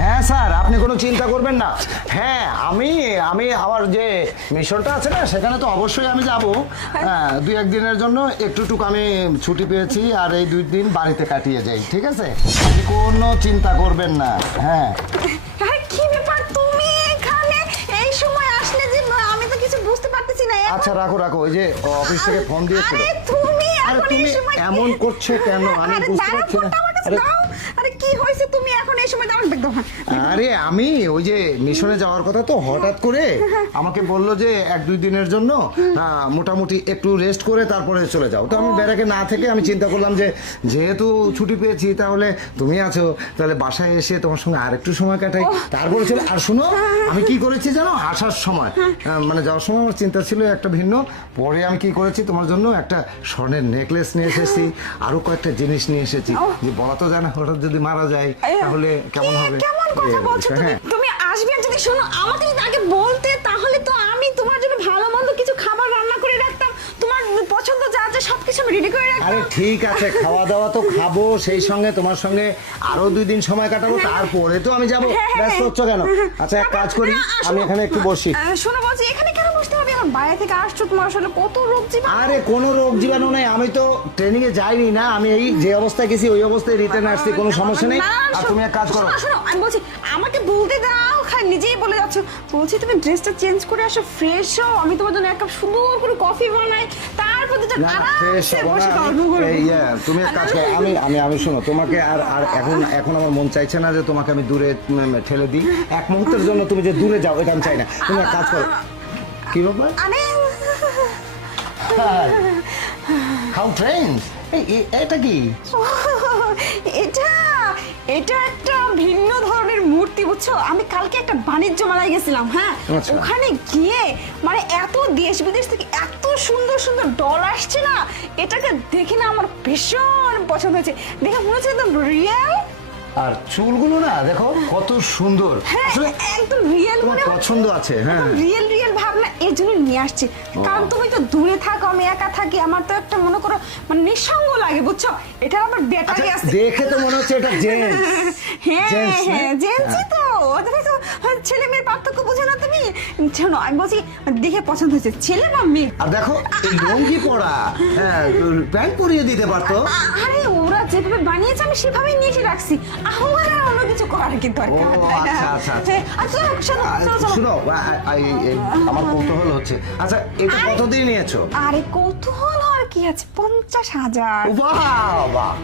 হ্যাঁ স্যার, আপনি কোনো চিন্তা করবেন না। হ্যাঁ, আমি আমি আমার যে মিশনটা আছে না, সেখানে তো অবশ্যই আমি যাব। হ্যাঁ, 2-1 দিনের জন্য একটুটুকু আমি ছুটি পেয়েছি, আর এই 2 দিন বাড়িতে কাটিয়ে যাই, ঠিক আছে? আপনি কোনো চিন্তা করবেন না। হ্যাঁ। কি ব্যাপার, তুমি এখানে এই সময় আসলে যে? আমি তো কিছু বুঝতে পারতেছি না। আচ্ছা, রাখো রাখো, ওই যে অফিস থেকে ফোন দিয়েছিল। আরে তুমি আরে এখন তুমি এই সময় এমন করছো কেন? আমি আরে বুঝতে দাঁড়াও, পারছি না। ফোনটা আমার কাছে আরে দাও। আরে কি হয়েছে, তুমি এখন এই সময় দাও একদম। আরে আমি ওই যে মিশনে যাওয়ার কথা, তো হঠাৎ করে আমাকে বললো যে 1-2 দিনের জন্য মোটামুটি একটু রেস্ট করে তারপরে চলে যাও। তো আমি ব্যারাকে না থেকে আমি চিন্তা করলাম যে যেহেতু ছুটি পেয়েছি, তাহলে তুমি আছো, তাহলে বাসায় এসে তোমার সঙ্গে আর একটু সময় কাটাই, তারপরে চলে। আর শুনো, আমি কি করেছি জানো? আসার সময় মানে যাওয়ার সময় আমার চিন্তা ছিল একটা ভিন্ন, পরে আমি কি করেছি, তোমার জন্য একটা স্বর্ণের নেকলেস নিয়ে এসেছি, আরো কয়েকটা জিনিস নিয়ে এসেছি। যে বলা তো যায় না, হঠাৎ যদি মারা যায় তাহলে কেমন হবে। কেমন কথা বলছো তুমি? হ্যাঁ। তুমি আসবে আর যদি শোনো, আমাকে যদি আগে বলতে, তাহলে তো আমি তোমার জন্য ভালো মন্দ কিছু খাবার রান্না করে রাখতাম, তোমার পছন্দ যা যা সবকিছু আমি রেডি করে রাখতাম। আরে ঠিক আছে, খাওয়া দাওয়া তো খাবো, সেই সঙ্গে তোমার সঙ্গে আরো 2 দিন সময় কাটাবো, তারপরে তো আমি যাবো। ব্যস্ত হচ্ছ কেন? আচ্ছা, এক কাজ করি, আমি এখানে একটু বসি। শোনো বলছি, এখানে কেন বসতে হবে? আমার বাইরে থেকে আসছো, তোমার আসলে কত রোগ জীবাণু। আরে কোনো রোগ জীবাণু নেই, আমি তো ট্রেনিং এ যাইনি না, আমি এই যে অবস্থায় গেছি ওই অবস্থায় রিটার্ন আসছি, কোনো সমস্যা নেই। আর তুমি এক কাজ করো। শোনো, আমি বলছি আমাকে বলতে দাও, খালি নিজেই বলে যাচ্ছ। বলছি তুমি ড্রেসটা চেঞ্জ করে আসো, ফ্রেশ হও, আমি তোমার জন্য এক কাপ সুন্দর করে কফি বানাই, তারপর তো না, fresh আরামসে হবো বসে না, গল্প করবো। তুমি এক কাজ করো, আমি শোনো, তোমাকে আর আর এখন আমার মন চাইছে না যে তোমাকে আমি দূরে ঠেলে দিই। এক মুহূর্তের জন্য তুমি যে দূরে যাও, এটা আমি চাই না। তুমি এক কাজ করো। কি ব্যাপার? আরে হাউ ফ্রেন্ডস, এটা কি? এটা এটা একটা ভিন্ন ধরনের মূর্তি, বুঝছো? আমি কালকে একটা বাণিজ্য মেলায় গেছিলাম। হ্যাঁ, আচ্ছা। ওখানে গিয়ে মানে এত দেশ বিদেশ থেকে এত সুন্দর সুন্দর ডল আসছে না, এটাকে দেখে না আমার ভীষণ পছন্দ হয়েছে। দেখে মনে হচ্ছে একদম রিয়েল। আর চুলগুলো না দেখো কত সুন্দর। হ্যাঁ, আসলে একদম রিয়েল তোমার মনে হচ্ছে। পছন্দ আছে। হ্যাঁ, রিয়েল ভাবনা, এর জন্য নিয়ে আসছি। কারণ তুমি তো দূরে থাকো, আমি একা থাকি, আমার তো একটা মনে করো মানে নিঃসঙ্গ লাগে, বুঝছো? এটা আবার ব্যাটারি আছে। দেখে তো মনে হচ্ছে এটা জেন্টস। হ্যাঁ Gents, না? হ্যাঁ, জেন্টসই তো। তুমি তো ছেলে মেয়ের পার্থক্য বুঝো না তুমি। শোনো, আমি বলছি দেখে পছন্দ হয়েছে, ছেলে বা মেয়ে। আর দেখো এই লুঙ্গি পরা, হ্যাঁ, প্যান্ট পরিয়ে দিতে পারতো। আরে ওরা যেভাবে বানিয়েছে আমি সেভাবেই নিয়ে এসে রাখছি। আমার আর অন্য কিছু করার কি দরকার? ও, আচ্ছা, আচ্ছা, আচ্ছা। হ্যাঁ, আচ্ছা শোনো শোনো, শোনো। শুনো, আমার কৌতূহল হচ্ছে। আচ্ছা, এটা কতদিন নিয়েছো? আরে কৌতূহল আর কি আছে, 50,000। বাহ বাহ,